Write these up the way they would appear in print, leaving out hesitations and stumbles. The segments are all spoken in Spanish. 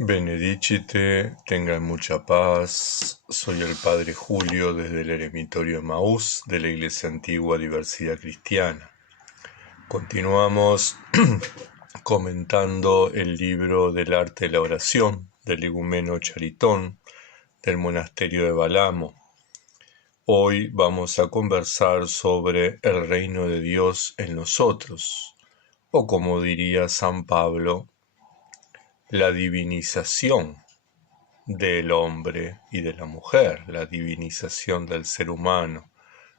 Benedicite, tengan mucha paz. Soy el Padre Julio desde el Eremitorio Emaús de la Iglesia Antigua Diversidad Cristiana. Continuamos comentando el libro del arte de la oración del igumeno Charitón del monasterio de Balamo. Hoy vamos a conversar sobre el reino de Dios en nosotros, o como diría San Pablo, la divinización del hombre y de la mujer, la divinización del ser humano.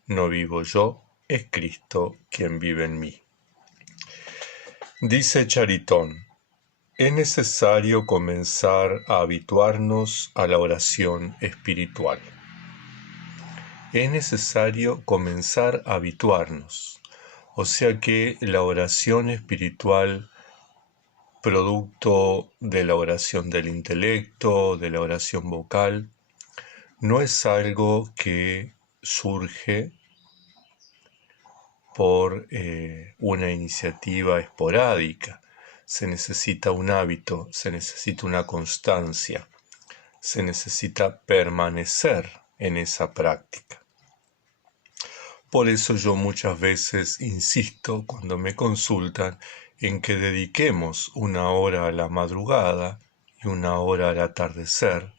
No vivo yo, es Cristo quien vive en mí. Dice Charitón, es necesario comenzar a habituarnos a la oración espiritual. Es necesario comenzar a habituarnos, o sea que la oración espiritual, producto de la oración del intelecto, de la oración vocal, no es algo que surge por una iniciativa esporádica. Se necesita un hábito, se necesita una constancia, se necesita permanecer en esa práctica. Por eso yo muchas veces insisto cuando me consultan en que dediquemos una hora a la madrugada y una hora al atardecer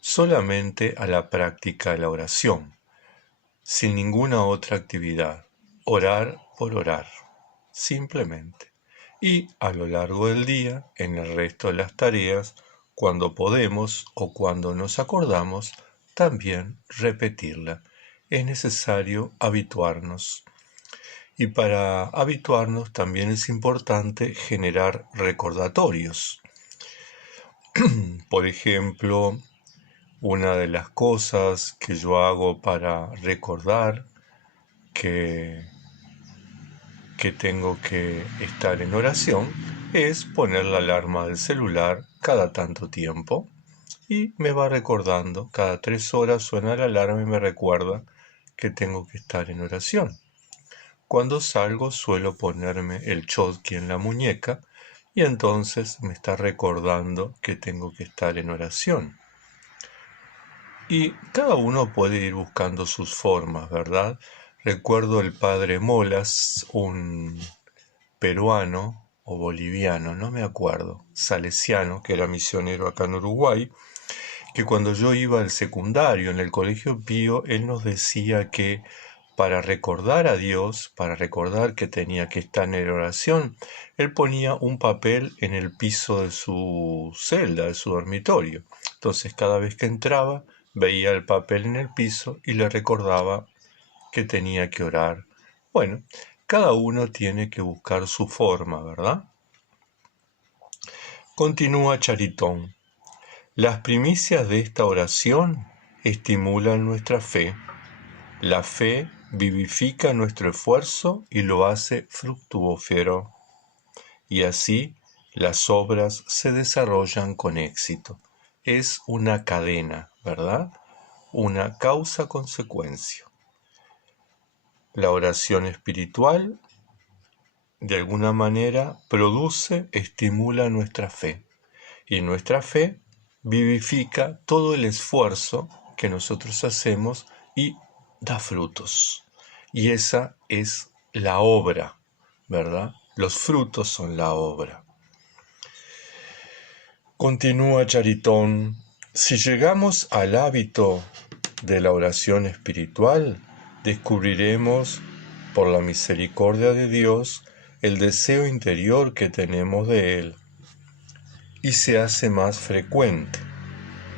solamente a la práctica de la oración, sin ninguna otra actividad, orar por orar, simplemente. Y a lo largo del día, en el resto de las tareas, cuando podemos o cuando nos acordamos, también repetirla. Es necesario habituarnos. Y para habituarnos también es importante generar recordatorios. Por ejemplo, una de las cosas que yo hago para recordar que tengo que estar en oración es poner la alarma del celular cada tanto tiempo y me va recordando, cada 3 horas suena la alarma y me recuerda que tengo que estar en oración. Cuando salgo suelo ponerme el chotki en la muñeca y entonces me está recordando que tengo que estar en oración. Y cada uno puede ir buscando sus formas, ¿verdad? Recuerdo el padre Molas, un peruano o boliviano, no me acuerdo, salesiano, que era misionero acá en Uruguay, que cuando yo iba al secundario en el Colegio Pío, él nos decía que para recordar a Dios, para recordar que tenía que estar en oración, él ponía un papel en el piso de su celda, de su dormitorio. Entonces cada vez que entraba, veía el papel en el piso y le recordaba que tenía que orar. Bueno, cada uno tiene que buscar su forma, ¿verdad? Continúa Charitón. Las primicias de esta oración estimulan nuestra fe. La fe vivifica nuestro esfuerzo y lo hace fructífero. Y así las obras se desarrollan con éxito. Es una cadena, ¿verdad? Una causa-consecuencia. La oración espiritual, de alguna manera, estimula nuestra fe. Y nuestra fe vivifica todo el esfuerzo que nosotros hacemos y da frutos. Y esa es la obra, ¿verdad? Los frutos son la obra. Continúa Charitón. Si llegamos al hábito de la oración espiritual, descubriremos, por la misericordia de Dios, el deseo interior que tenemos de Él y se hace más frecuente.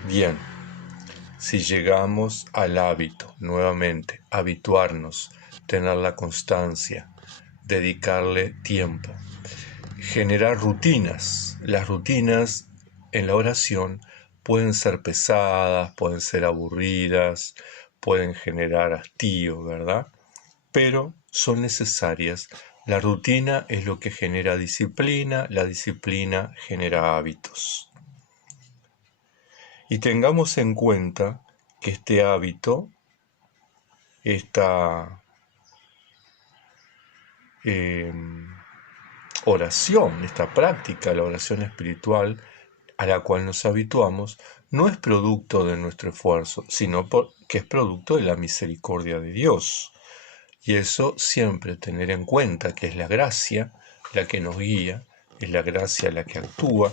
Bien, si llegamos al hábito, nuevamente, habituarnos, tener la constancia, dedicarle tiempo, generar rutinas. Las rutinas en la oración pueden ser pesadas, pueden ser aburridas, pueden generar hastío, ¿verdad? Pero son necesarias. La rutina es lo que genera disciplina, la disciplina genera hábitos. Y tengamos en cuenta que este hábito, esta oración, esta práctica, la oración espiritual, a la cual nos habituamos no es producto de nuestro esfuerzo, sino que es producto de la misericordia de Dios. Y eso siempre tener en cuenta que es la gracia la que nos guía, es la gracia la que actúa,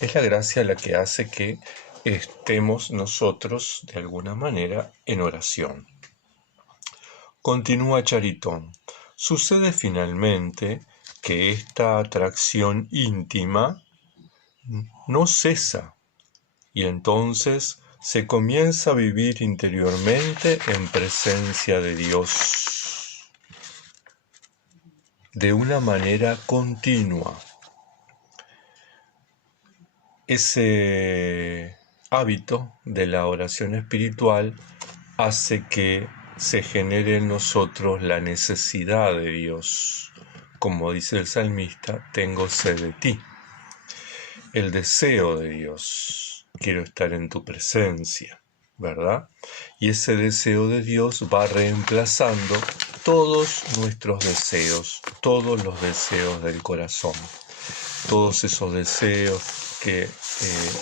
es la gracia la que hace que estemos nosotros de alguna manera en oración. Continúa Charitón. Sucede finalmente que esta atracción íntima no cesa y entonces se comienza a vivir interiormente en presencia de Dios de una manera continua. Ese hábito de la oración espiritual hace que se genere en nosotros la necesidad de Dios. Como dice el salmista, tengo sed de ti. El deseo de Dios, quiero estar en tu presencia, ¿verdad? Y ese deseo de Dios va reemplazando todos nuestros deseos, todos los deseos del corazón, todos esos deseos que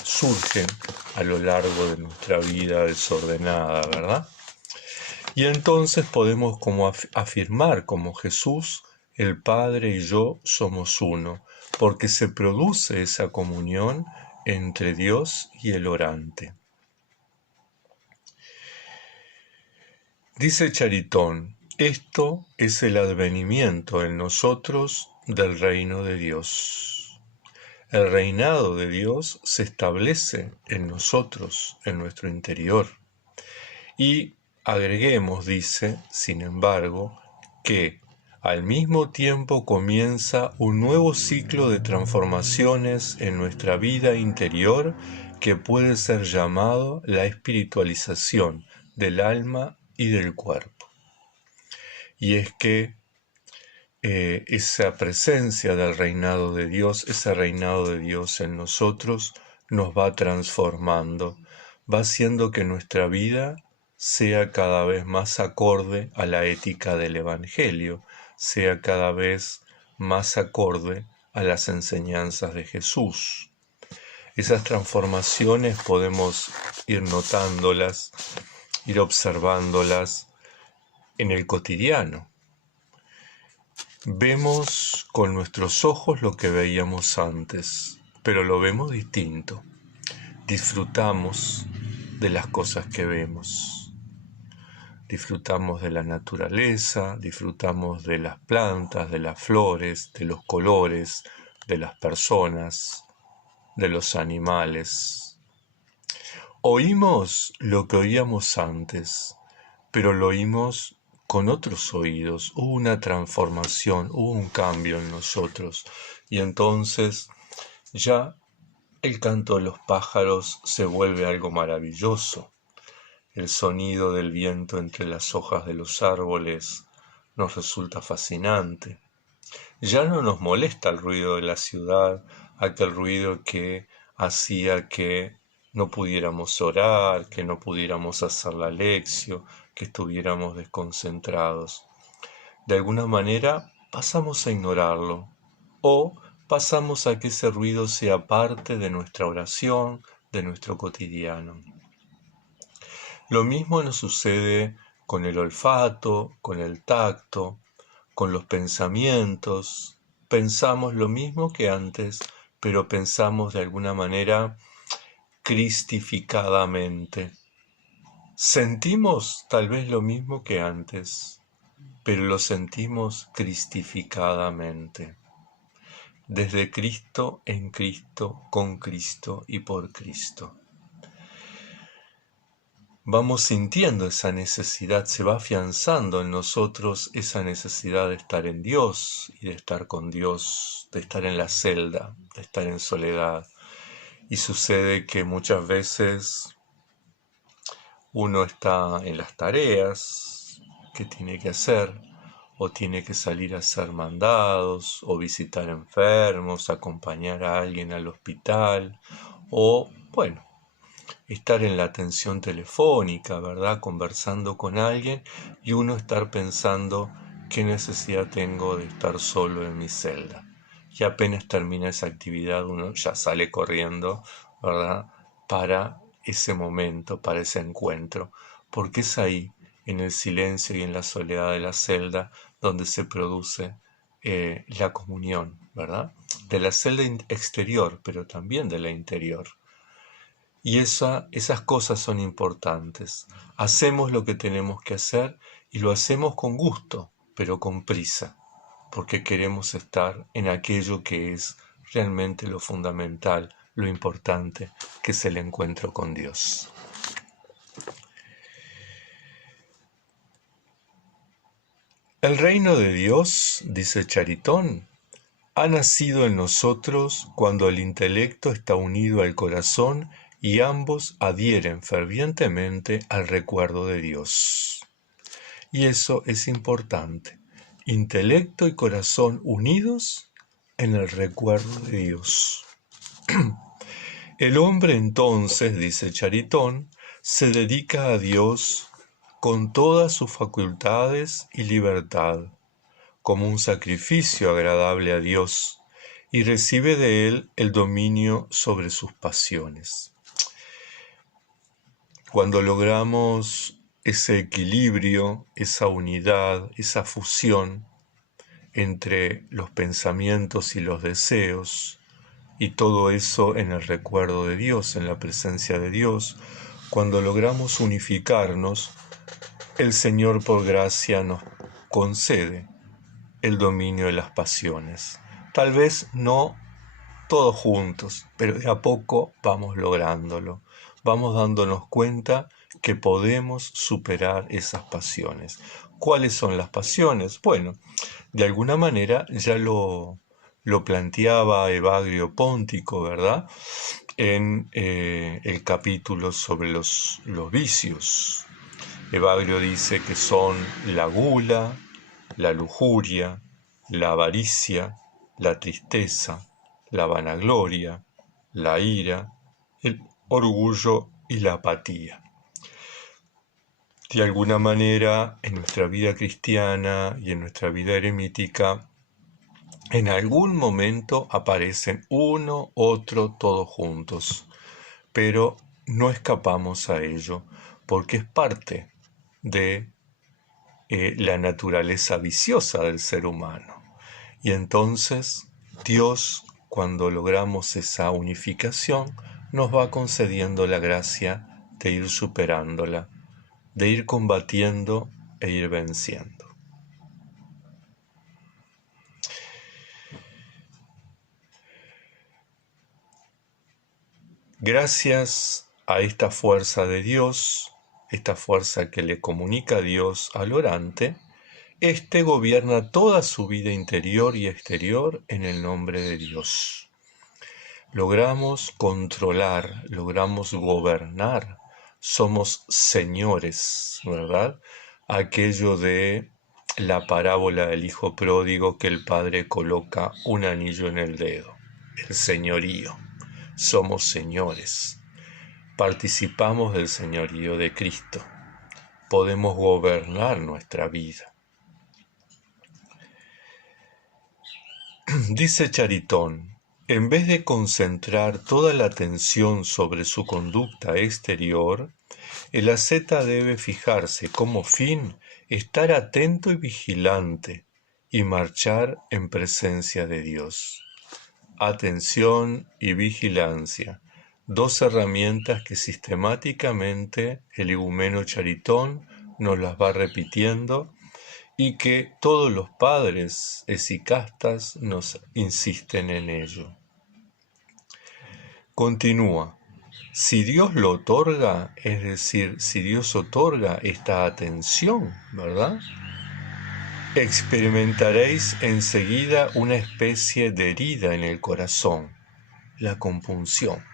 surgen a lo largo de nuestra vida desordenada, ¿verdad? Y entonces podemos como afirmar como Jesús, el Padre y yo somos uno, porque se produce esa comunión entre Dios y el orante. Dice Charitón, esto es el advenimiento en nosotros del reino de Dios. El reinado de Dios se establece en nosotros, en nuestro interior. Y agreguemos, dice, sin embargo, que al mismo tiempo comienza un nuevo ciclo de transformaciones en nuestra vida interior que puede ser llamado la espiritualización del alma y del cuerpo. Y es que esa presencia del reinado de Dios, ese reinado de Dios en nosotros, nos va transformando, va haciendo que nuestra vida sea cada vez más acorde a la ética del Evangelio, sea cada vez más acorde a las enseñanzas de Jesús. Esas transformaciones podemos ir notándolas, ir observándolas en el cotidiano. Vemos con nuestros ojos lo que veíamos antes, pero lo vemos distinto. Disfrutamos de las cosas que vemos. Disfrutamos de la naturaleza, disfrutamos de las plantas, de las flores, de los colores, de las personas, de los animales. Oímos lo que oíamos antes, pero lo oímos con otros oídos. Hubo una transformación, hubo un cambio en nosotros. Y entonces ya el canto de los pájaros se vuelve algo maravilloso. El sonido del viento entre las hojas de los árboles nos resulta fascinante. Ya no nos molesta el ruido de la ciudad, aquel ruido que hacía que no pudiéramos orar, que no pudiéramos hacer la lección, que estuviéramos desconcentrados. De alguna manera pasamos a ignorarlo o pasamos a que ese ruido sea parte de nuestra oración, de nuestro cotidiano. Lo mismo nos sucede con el olfato, con el tacto, con los pensamientos. Pensamos lo mismo que antes, pero pensamos de alguna manera cristificadamente. Sentimos tal vez lo mismo que antes, pero lo sentimos cristificadamente. Desde Cristo, en Cristo, con Cristo y por Cristo. Vamos sintiendo esa necesidad, se va afianzando en nosotros esa necesidad de estar en Dios y de estar con Dios, de estar en la celda, de estar en soledad. Y sucede que muchas veces uno está en las tareas que tiene que hacer, o tiene que salir a hacer mandados, o visitar enfermos, acompañar a alguien al hospital, o, bueno, estar en la atención telefónica, ¿verdad? Conversando con alguien y uno estar pensando qué necesidad tengo de estar solo en mi celda. Y apenas termina esa actividad uno ya sale corriendo ¿verdad? Para ese momento, para ese encuentro, porque es ahí, en el silencio y en la soledad de la celda, donde se produce la comunión, ¿verdad? De la celda exterior, pero también de la interior. Y esas cosas son importantes. Hacemos lo que tenemos que hacer y lo hacemos con gusto, pero con prisa, porque queremos estar en aquello que es realmente lo fundamental, lo importante, que es el encuentro con Dios. El reino de Dios, dice Charitón, ha nacido en nosotros cuando el intelecto está unido al corazón y ambos adhieren fervientemente al recuerdo de Dios. Y eso es importante. Intelecto y corazón unidos en el recuerdo de Dios. El hombre entonces, dice Charitón, se dedica a Dios con todas sus facultades y libertad, como un sacrificio agradable a Dios, y recibe de Él el dominio sobre sus pasiones. Cuando logramos ese equilibrio, esa unidad, esa fusión entre los pensamientos y los deseos, y todo eso en el recuerdo de Dios, en la presencia de Dios, cuando logramos unificarnos, el Señor por gracia nos concede el dominio de las pasiones. Tal vez no todos juntos, pero de a poco vamos lográndolo. Vamos dándonos cuenta que podemos superar esas pasiones. ¿Cuáles son las pasiones? Bueno, de alguna manera ya lo planteaba Evagrio Póntico, ¿verdad? En el capítulo sobre los vicios. Evagrio dice que son la gula, la lujuria, la avaricia, la tristeza, la vanagloria, la ira, el orgullo y la apatía. De alguna manera, en nuestra vida cristiana y en nuestra vida eremítica, en algún momento aparecen uno, otro, todos juntos, pero no escapamos a ello, porque es parte de la naturaleza viciosa del ser humano. Y entonces Dios, cuando logramos esa unificación, nos va concediendo la gracia de ir superándola, de ir combatiendo e ir venciendo. Gracias a esta fuerza de Dios, esta fuerza que le comunica a Dios al orante, éste gobierna toda su vida interior y exterior en el nombre de Dios. Logramos controlar, logramos gobernar, somos señores, ¿verdad? Aquello de la parábola del hijo pródigo que el padre coloca un anillo en el dedo, el señorío. Somos señores, participamos del señorío de Cristo, podemos gobernar nuestra vida. Dice Charitón, en vez de concentrar toda la atención sobre su conducta exterior, el asceta debe fijarse como fin estar atento y vigilante y marchar en presencia de Dios. Atención y vigilancia, dos herramientas que sistemáticamente el igumeno Charitón nos las va repitiendo y que todos los padres esicastas nos insisten en ello. Continúa, si Dios lo otorga, es decir, si Dios otorga esta atención, ¿verdad? Experimentaréis enseguida una especie de herida en el corazón, la compunción.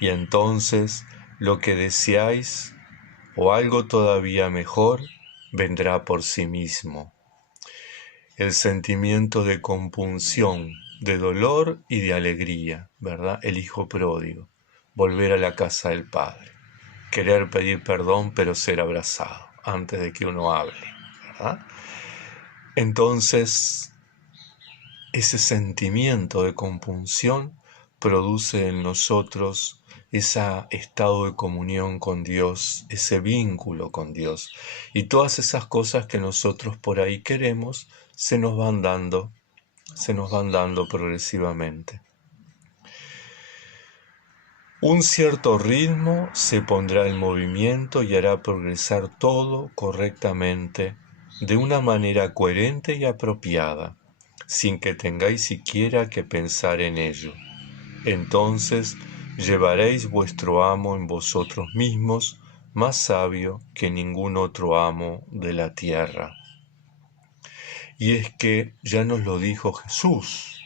Y entonces lo que deseáis, o algo todavía mejor, vendrá por sí mismo. El sentimiento de compunción, de dolor y de alegría, ¿verdad? El hijo pródigo, volver a la casa del Padre, querer pedir perdón pero ser abrazado antes de que uno hable, ¿verdad? Entonces, ese sentimiento de compunción produce en nosotros ese estado de comunión con Dios, ese vínculo con Dios. Y todas esas cosas que nosotros por ahí queremos se nos van dando progresivamente. Un cierto ritmo se pondrá en movimiento y hará progresar todo correctamente, de una manera coherente y apropiada, sin que tengáis siquiera que pensar en ello. Entonces llevaréis vuestro amo en vosotros mismos, más sabio que ningún otro amo de la tierra. Y es que ya nos lo dijo Jesús: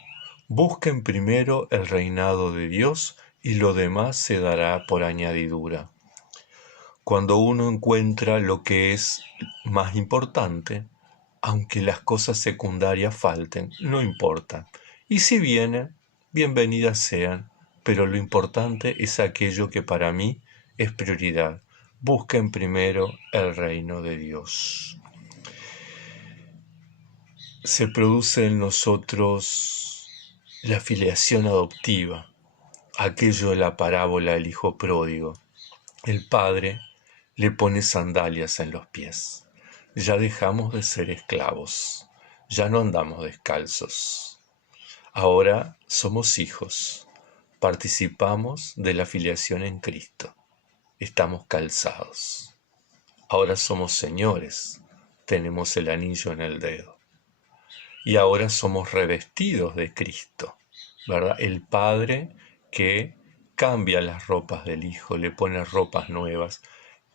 busquen primero el reinado de Dios y lo demás se dará por añadidura. Cuando uno encuentra lo que es más importante, aunque las cosas secundarias falten, no importa. Y si vienen, bienvenidas sean, pero lo importante es aquello que para mí es prioridad. Busquen primero el reino de Dios. Se produce en nosotros la filiación adoptiva, aquello de la parábola del hijo pródigo. El padre le pone sandalias en los pies. Ya dejamos de ser esclavos, ya no andamos descalzos. Ahora somos hijos, participamos de la filiación en Cristo, estamos calzados. Ahora somos señores, tenemos el anillo en el dedo. Y ahora somos revestidos de Cristo, ¿verdad? El Padre que cambia las ropas del Hijo, le pone ropas nuevas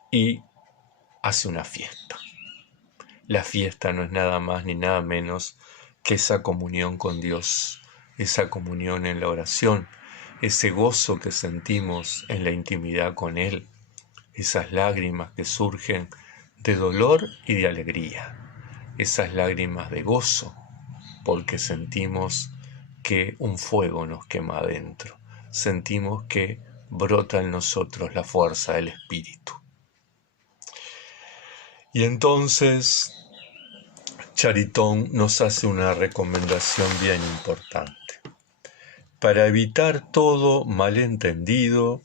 y hace una fiesta. La fiesta no es nada más ni nada menos que esa comunión con Dios, esa comunión en la oración, ese gozo que sentimos en la intimidad con Él, esas lágrimas que surgen de dolor y de alegría, esas lágrimas de gozo, porque sentimos que un fuego nos quema adentro, sentimos que brota en nosotros la fuerza del Espíritu. Y entonces Charitón nos hace una recomendación bien importante. Para evitar todo malentendido,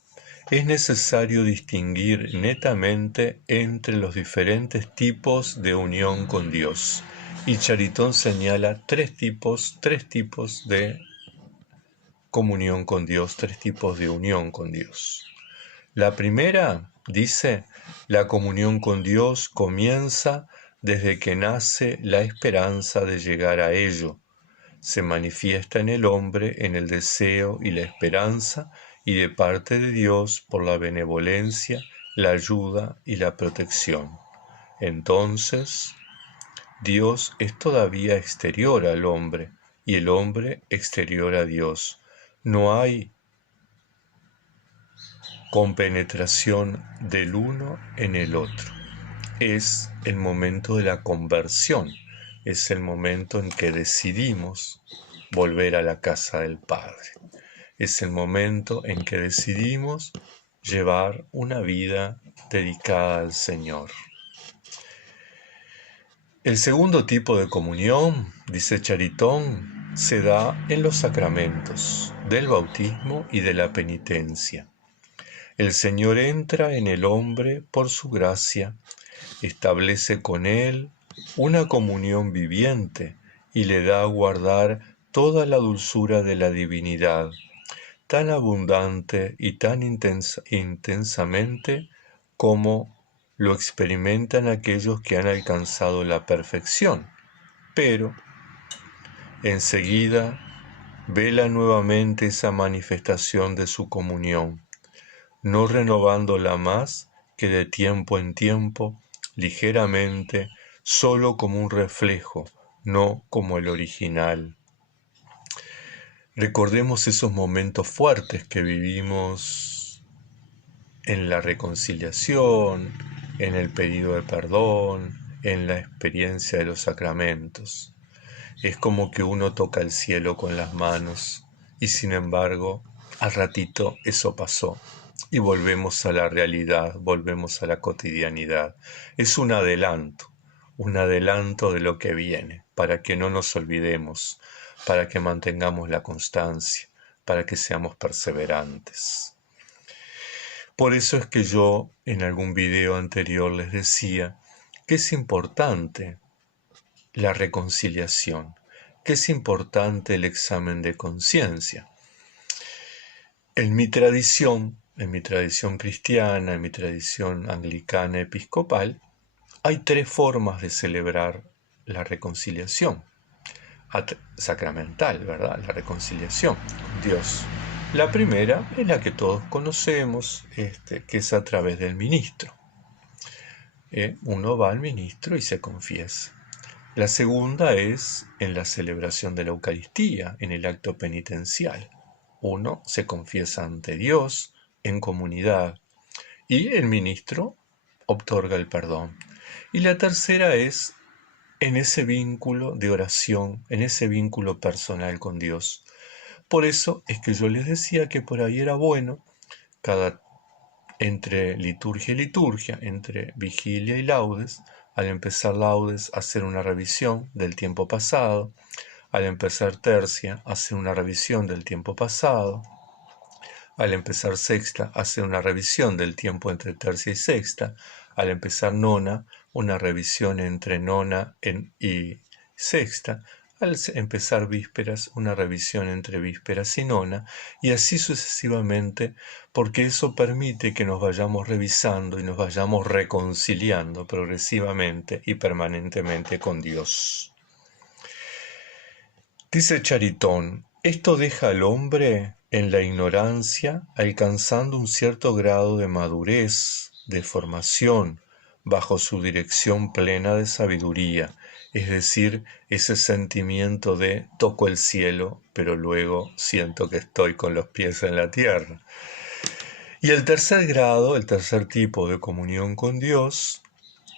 es necesario distinguir netamente entre los diferentes tipos de unión con Dios. Y Charitón señala tres tipos de comunión con Dios, tres tipos de unión con Dios. La primera, dice, la comunión con Dios comienza desde que nace la esperanza de llegar a ello. Se manifiesta en el hombre en el deseo y la esperanza, y de parte de Dios por la benevolencia, la ayuda y la protección. Entonces, Dios es todavía exterior al hombre y el hombre exterior a Dios. No hay compenetración del uno en el otro. Es el momento de la conversión, es el momento en que decidimos volver a la casa del Padre. Es el momento en que decidimos llevar una vida dedicada al Señor. El segundo tipo de comunión, dice Charitón, se da en los sacramentos del bautismo y de la penitencia. El Señor entra en el hombre por su gracia, establece con él una comunión viviente y le da a guardar toda la dulzura de la divinidad, tan abundante y tan intensamente como lo experimentan aquellos que han alcanzado la perfección. Pero enseguida vela nuevamente esa manifestación de su comunión, no renovándola más que de tiempo en tiempo, ligeramente, solo como un reflejo, no como el original. Recordemos esos momentos fuertes que vivimos en la reconciliación, en el pedido de perdón, en la experiencia de los sacramentos. Es como que uno toca el cielo con las manos y sin embargo, al ratito eso pasó y volvemos a la realidad, volvemos a la cotidianidad. Es un adelanto de lo que viene, para que no nos olvidemos, para que mantengamos la constancia, para que seamos perseverantes. Por eso es que yo en algún video anterior les decía que es importante la reconciliación, que es importante el examen de conciencia. En mi tradición cristiana, en mi tradición anglicana episcopal, hay 3 formas de celebrar la reconciliación sacramental, ¿verdad? La reconciliación con Dios. La primera es la que todos conocemos, que es a través del ministro. Uno va al ministro y se confiesa. La segunda es en la celebración de la Eucaristía, en el acto penitencial. Uno se confiesa ante Dios en comunidad y el ministro otorga el perdón. Y la tercera es en ese vínculo de oración, en ese vínculo personal con Dios. Por eso es que yo les decía que por ahí era bueno, entre liturgia y liturgia, entre vigilia y laudes, al empezar laudes hacer una revisión del tiempo pasado, al empezar tercia hacer una revisión del tiempo pasado, al empezar sexta hacer una revisión del tiempo entre tercia y sexta, al empezar nona una revisión entre nona y sexta, al empezar vísperas una revisión entre vísperas y nona, y así sucesivamente, porque eso permite que nos vayamos revisando y nos vayamos reconciliando progresivamente y permanentemente con Dios. Dice Charitón, esto deja al hombre en la ignorancia, alcanzando un cierto grado de madurez, de formación, bajo su dirección plena de sabiduría, es decir, ese sentimiento de toco el cielo, pero luego siento que estoy con los pies en la tierra. Y el tercer grado, el tercer tipo de comunión con Dios,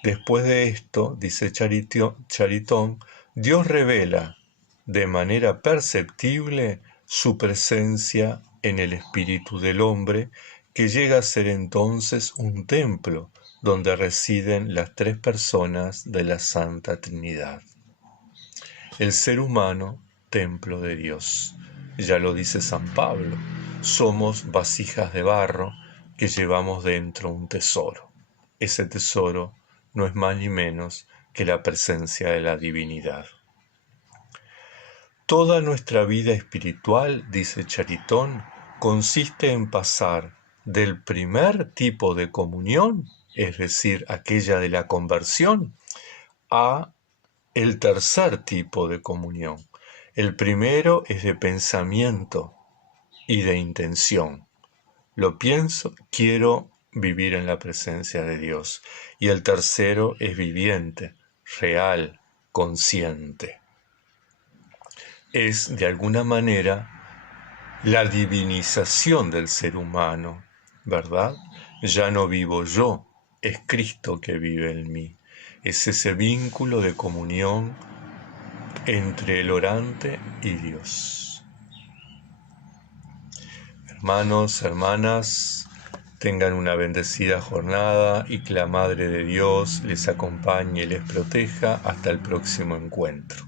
después de esto, dice Charitón, Dios revela de manera perceptible su presencia en el espíritu del hombre, que llega a ser entonces un templo donde residen las 3 personas de la Santa Trinidad. El ser humano, templo de Dios. Ya lo dice San Pablo, somos vasijas de barro que llevamos dentro un tesoro. Ese tesoro no es más ni menos que la presencia de la divinidad. Toda nuestra vida espiritual, dice Charitón, consiste en pasar del primer tipo de comunión, es decir, aquella de la conversión, a el tercer tipo de comunión. El primero es de pensamiento y de intención. Lo pienso, quiero vivir en la presencia de Dios. Y el tercero es viviente, real, consciente. Es, de alguna manera, la divinización del ser humano, ¿verdad? Ya no vivo yo, es Cristo que vive en mí. Es ese vínculo de comunión entre el orante y Dios. Hermanos, hermanas, tengan una bendecida jornada y que la Madre de Dios les acompañe y les proteja hasta el próximo encuentro.